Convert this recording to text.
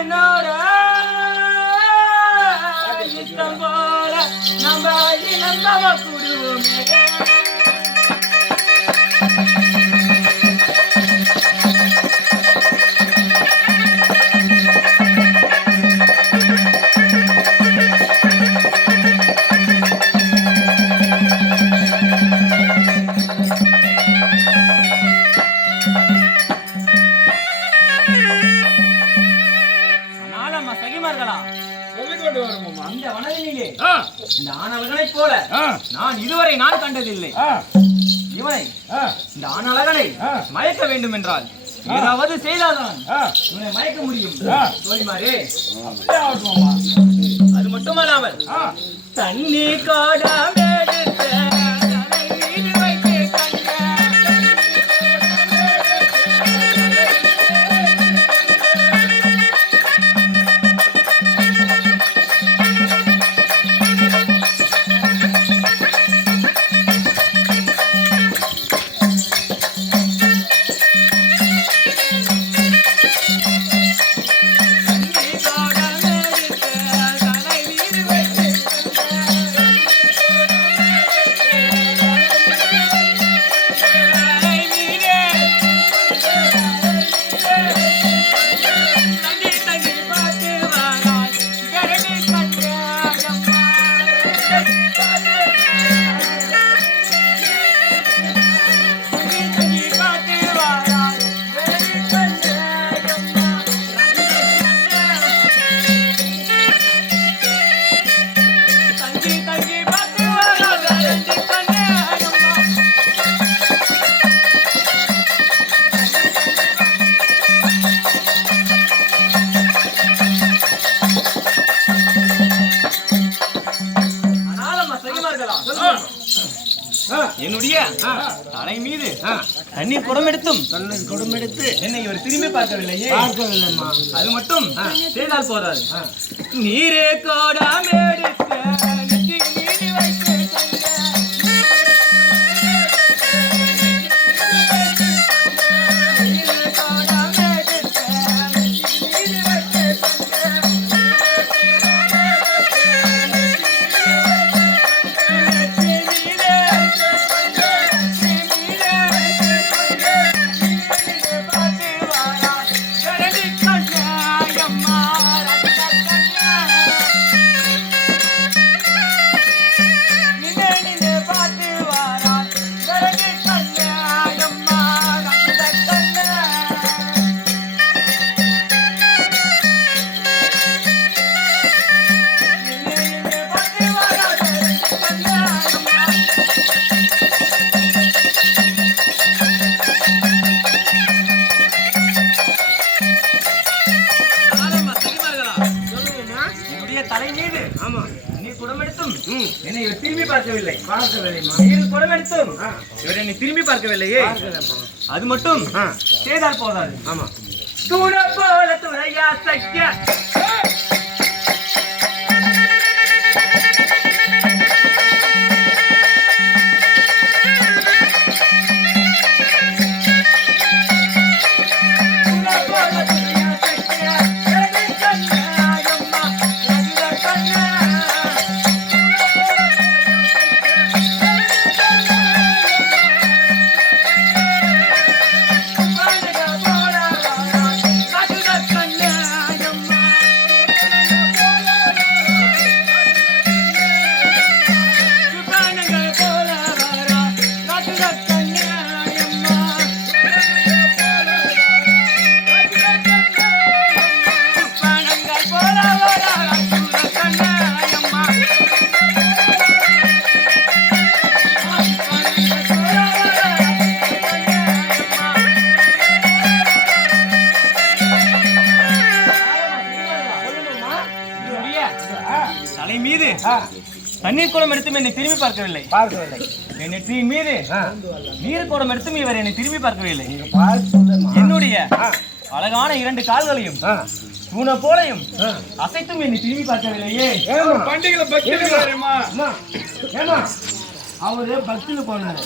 என்னோட இஷ்டம் போல நம்ம நம்ம குடுவோமே. இந்த வனவிலே இந்த ஆணழகனைப் போல நான் இதுவரை நான் கண்டதில்லை. இவனை இந்த ஆணழகனை மயக்க வேண்டும் என்றால் ஏதாவது செய்தால்தான் இவனை மயக்க முடியும். தோழிமாரே, அது மட்டுமல்லாமல் தண்ணி காடாம என்னுடைய தலை மீது தண்ணீர் குடமெடுத்தும் என்னை இவர் திரும்பி பார்க்கவில்லையே. அது மட்டும் செய்தால் போதாது. நீரே கோடாமெடுத்து தலை மீது நீ குடமெடுத்தும் என்னை திரும்பி பார்க்கவில்லை. நீர் குடமெடுத்தும் இவர் என்னை திரும்பி பார்க்கவில்லையே. அது மட்டும் செய்தால் போதாது. தூர போல துறையா சக்கிய தலை மீது தண்ணீர் குடம் எடுத்தும் என்னை திரும்பி பார்க்கவில்லை. என் நெற்றியின் மீது நீர் குடம் எடுத்தும் இவர் என்னை திரும்பி பார்க்கவில்லை. என்னுடைய அழகான 2 கால்களையும் தூண போலையும் அசைத்தும் என்னை திரும்பி பார்க்கவில்லையே. அவரு பக்தியில போனாரு.